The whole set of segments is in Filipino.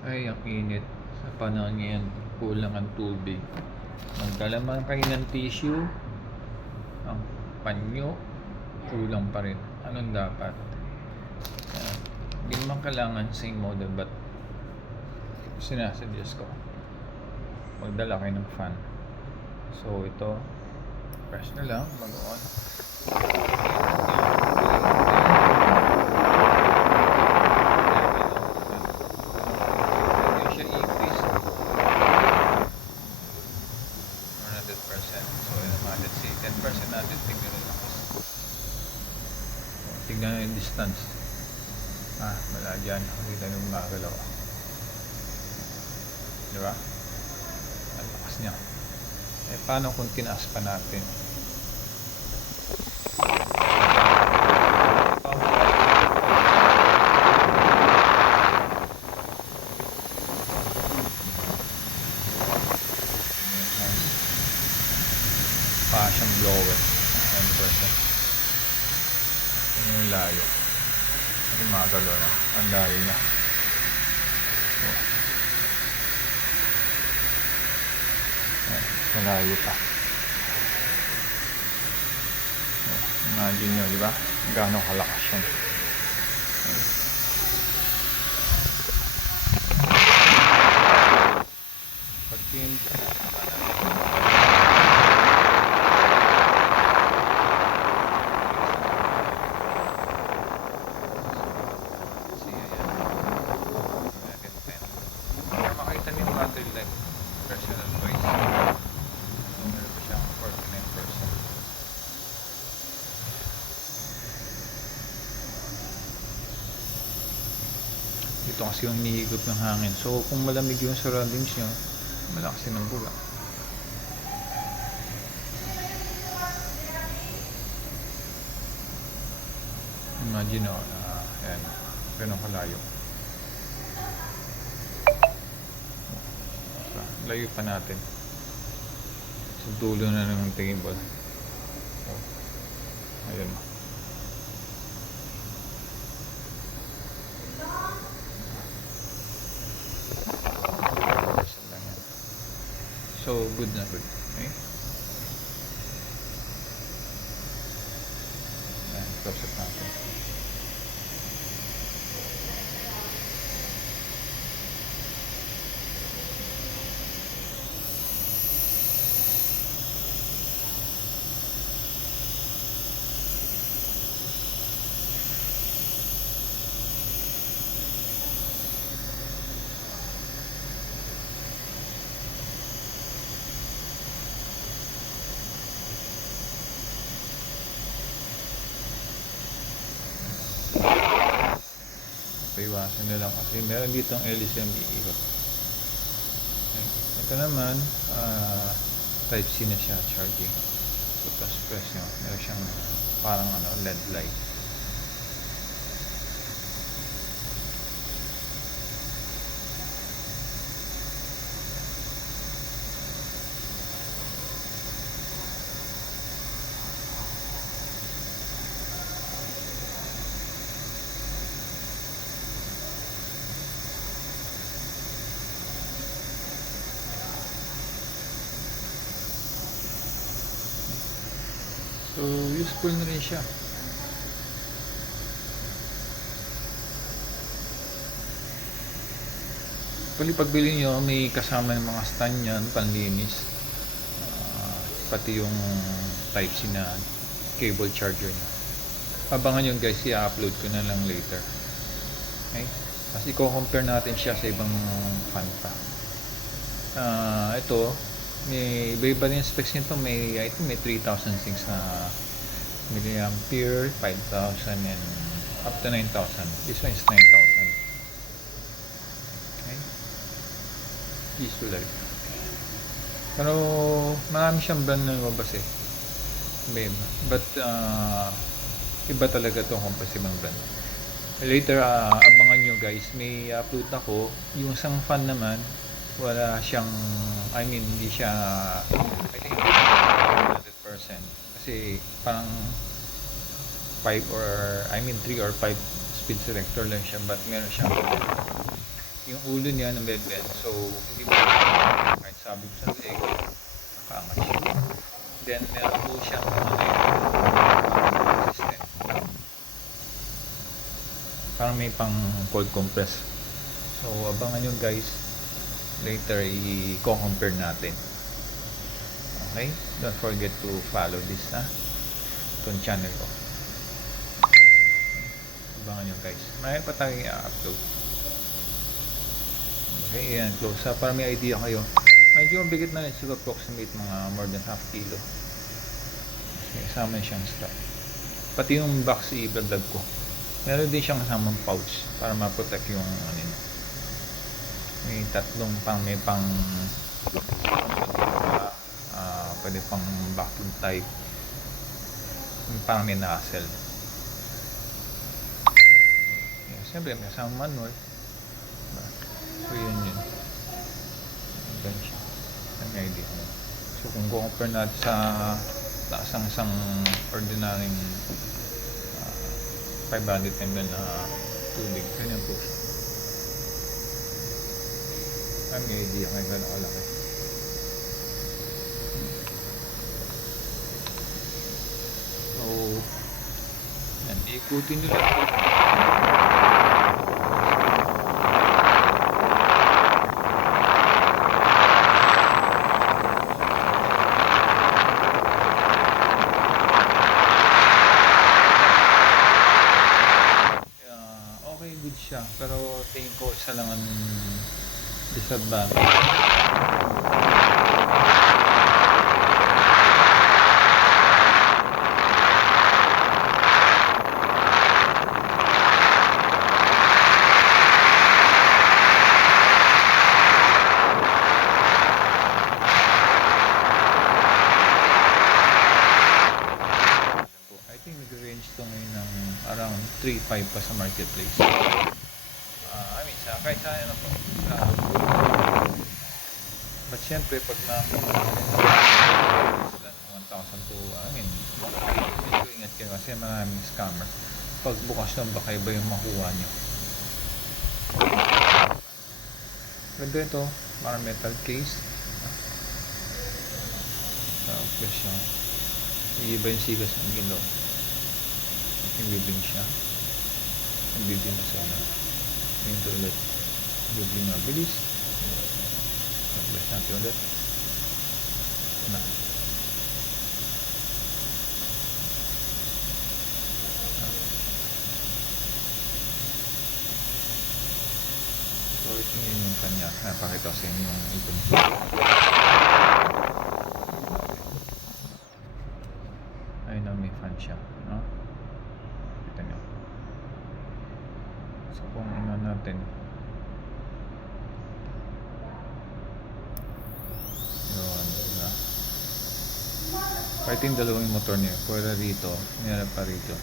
Ay, ang init. Sa panahon ngayon, kulang ang tubig. Magdala man kayo ng tissue, ang panyo, kulang pa rin. Anong dapat? Yan. Hindi naman kailangan same model, but sinasuggest ko, magdala kayo ng fan. So, ito, press na lang, mag-on. Natin tignan yung lakas. Tignan yung distance. Wala dyan. Nakita nyo gumagalaw. Diba? Ang lakas niya. Paano kung tinaas pa natin? Passion blower 100%. Yung layo gumagalaw na ang layo niya. Malayo pa. Imagine nyo, diba? Gaano kalakas yan. Pag-tinta personal voice. Meron pa siyang 49%. Dito kasi yung nihigop ng hangin. So kung malamig yung surroundings nyo, malakas din ang buga. Imagine o, yan, ganun kalayo. Layo pa natin. Sa dulo na ng table. Ayan. So, good na good. Okay? Ayan, close up natin. Iwasan na lang kasi meron dito ang LSM iikot. Okay. Ito naman type C na siya, charging. So press nyo, meron siyang parang LED light. So, useful na rin siya. Pagbili nyo, may kasama ng mga stand yan, panlinis. Pati yung type C na cable charger nya. Abangan nyo guys, i-upload ko na lang later. Okay? Kasi i-compare natin siya sa ibang fan pa. Ito, may iba-iba rin specs nito. I think may 3,006 na milliampere, 5,000 and up to 9,000. This one is 9,000. Okay, useful life. Pero marami siyang brand na lumabas eh. But iba talaga itong compressible brand. Later abangan nyo guys, may upload ako. Yung isang fan naman, wala siyang, hindi siya, I think 100%. Kasi parang 5 or 3 or 5 speed selector lang siya, but meron siyang yung ulo niya na bed. So, hindi mo kahit sabi ko sa leg, nakaangat siya. Then, meron po siyang system. Parang may pang cold compress. So, abangan nyo guys. Later, i-compare natin. Okay? Don't forget to follow this itong channel ko. Abangan nyo guys. Marami pa tayong i-upload. Okay, yan. Close up. Para may idea kayo. Medyo mabigat na rin. Siguro approximate mga more than half kilo. Okay, kasama siyang strap. Pati yung box i-vlog ko. Meron din siyang kasamang pouch para ma-protect yung may tatlong may pang pwede pang vacuum type, parang may nozzle. Siyempre may kasama manual, so yun ganyan siya. Ang idea mo. So kung compare natin sa taas ng isang ordinaryong 500 ml na tubig, ganyan po siya. May idea kayo gano'n kalaki. So yan, ikutin nyo lang. Okay, good siya. Pero tingin ko isa lang ang disadvantage. I think nag-range to ngayon ng around 3.5 pa sa marketplace. I mean, kahit sa ano po. But syempre, pag na 1,000 to, medyo ingat kayo kasi maraming scammer. Pag bukas nun, baka iba yung makuha nyo. Ganda ito, parang metal case. Tapos siya. Iiba yung sigas ng ilaw. Bibling siya. Bibling na sana. Ito ulit. Bibling na bilis. Tapos natin ulit. Na. So ito yung kanya. Napakita ko sa inyo yung ipon. Ayun na, may fan siya. No? Kita nyo. So kung ano natin, yun, diba? Kahit yung dalawang motor niya, pwede rito, nila pa rito.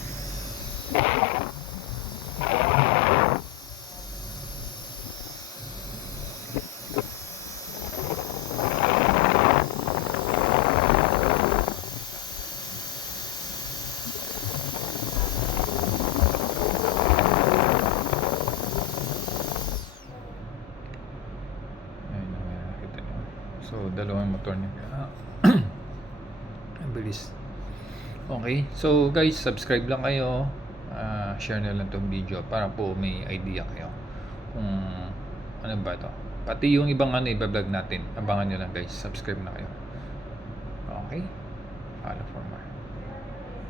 So, dalawang motor niya. Ang bilis. Okay. So, guys, subscribe lang kayo. Share na lang itong video para po may idea kayo kung ano ba ito. Pati yung ibang i-vlog natin. Abangan nyo lang guys. Subscribe na kayo. Okay? Follow for more.